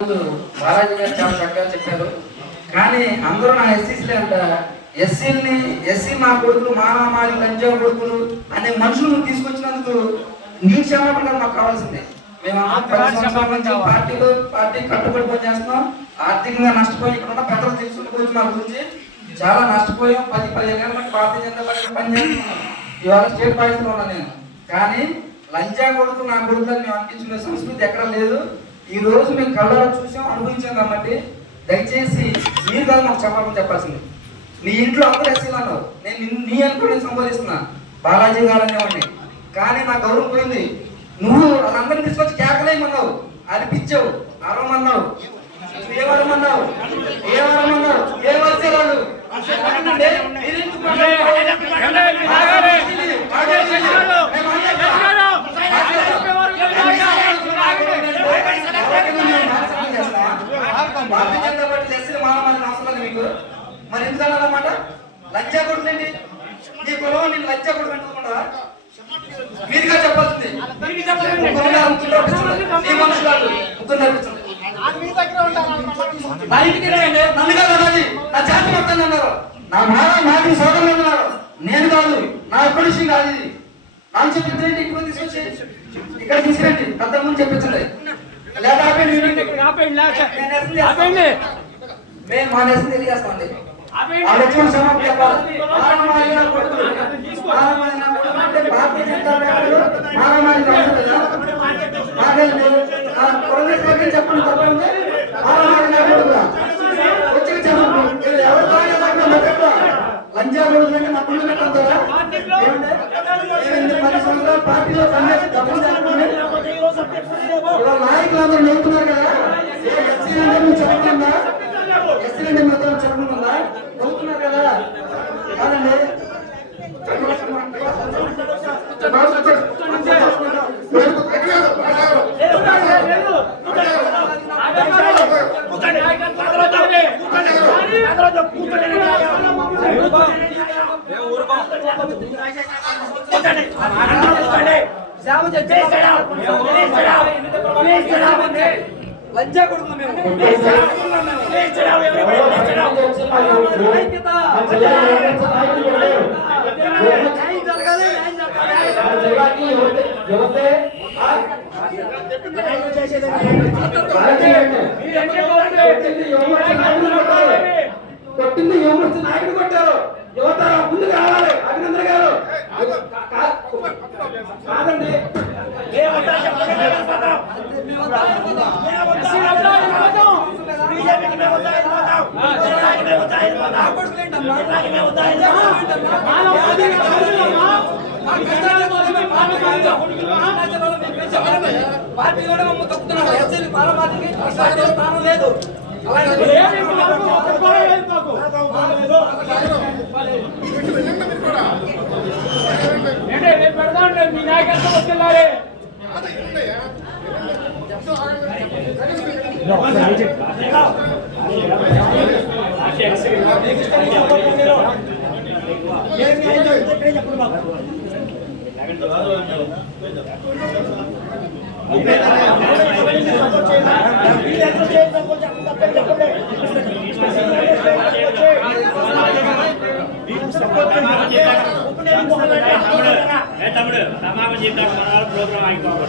బాలాజీ గారు చాలా చక్కగా చెప్పారు. కానీ అందరూ నా ఎస్సీసీలే అంట. ఎస్సీ మా కొడుకులు, మా లంజా కొడుకులు అనే మనుషులను తీసుకొచ్చినందుకు నీ క్షమాపణ మాకు కావాల్సిందే. మేము పార్టీ కట్టుబడి పని చేస్తున్నాం. ఆర్థికంగా నష్టపోయి ఇక్కడ ఉన్న పెద్దలు తెలుసుకుని మా గురించి చాలా నష్టపోయాం. 10-15 ఏళ్ళ మంది భారతీయ జనతా పార్టీ పని చేస్తున్నాం. ఇవాళ స్టేట్ పార్టీలో ఉన్నా నేను. కానీ లంజా కొడుకు నా కొడుకులని మేము అనిపించుకునే సంస్కృతి ఎక్కడ లేదు. ఈ రోజు మేము కళ్ళలో చూసాం, అనుభవించాం. కాబట్టి దయచేసి మీరు కాదు మాకు క్షమాపణ చెప్పాల్సింది. నీ ఇంట్లో అందరూ ఎస్సీలు అన్నావు, నేను నీ అనుకుని సంబోధిస్తున్నా, బాలాజీ గారు అనేవాడిని. కానీ నా గౌరవం పోయింది. నువ్వు వాళ్ళందరినీ తీసుకొచ్చి కేకలేయమన్నావు, అనిపించావు, అరవమన్నావు, ఏ వరమన్నావు, ఏ వచ్చే వాళ్ళు భారతీయ జనతా పార్టీ ఎస్సీలు మానవాళ్ళని అవసరం లేదు మీకు. మరి ఎందుకు అన్నమాట లంచా కొడుకునండి నీ కులం నేను లంచా కొడుకు అంటుకుండా మీరుగా చెప్పాల్సింది. నీ మనుషులు ముగ్గురు నడిపించండి. నా ఇంటికి నన్ను కాదు అన్నది, నా జాతి మొత్తం అన్నారు, నా మాది సోదరులు అన్నారు. నేను కాదు, నా పొడిషి కాదు. ఇది నాకు చెప్పించండి, ఇంటికి తీసుకొచ్చి ఇక్కడ తీసుకురండి, పెద్ద ముందు చెప్పించండి. మేము మా నెస్ తెలియజేస్తామండి. ఆలోచన సమాప్తి చెప్పాలి. భారతీయ జనతా పార్టీ చెప్పండి తప్పండి. వచ్చి చెప్పండి లంజా కొడుకులంటే నా పుల్లు పెట్టంటారా? 10 సంవత్సరాలు పార్టీలో పనిచేసి డబ్బులు చెప్పండి. నాయకులందరూ నవ్వుతున్నారు కదా, ఎస్సీ అంటే నువ్వు చెప్పకుండా, ఎస్సీ అంటే మొత్తం చెప్పకుండా నవ్వుతున్నారు కదా. కాదండి లంజా కొడుకు మేము కొట్టింది యువమూర్తి నాయకుడు కొట్టారు. యువత ముందుకు రావాలి. అభినందన గారు కాదండి, పార్టీ కూడా మమ్మల్ని తప్పుతున్నారు. ఎస్సీ పార్టీకి స్థానం లేదు. మీ నాయకత్వం వస్తున్నారే తమ్ముడు సమావేశం చేద్దాం. ప్రోగ్రామ్ అయిపోవాలి.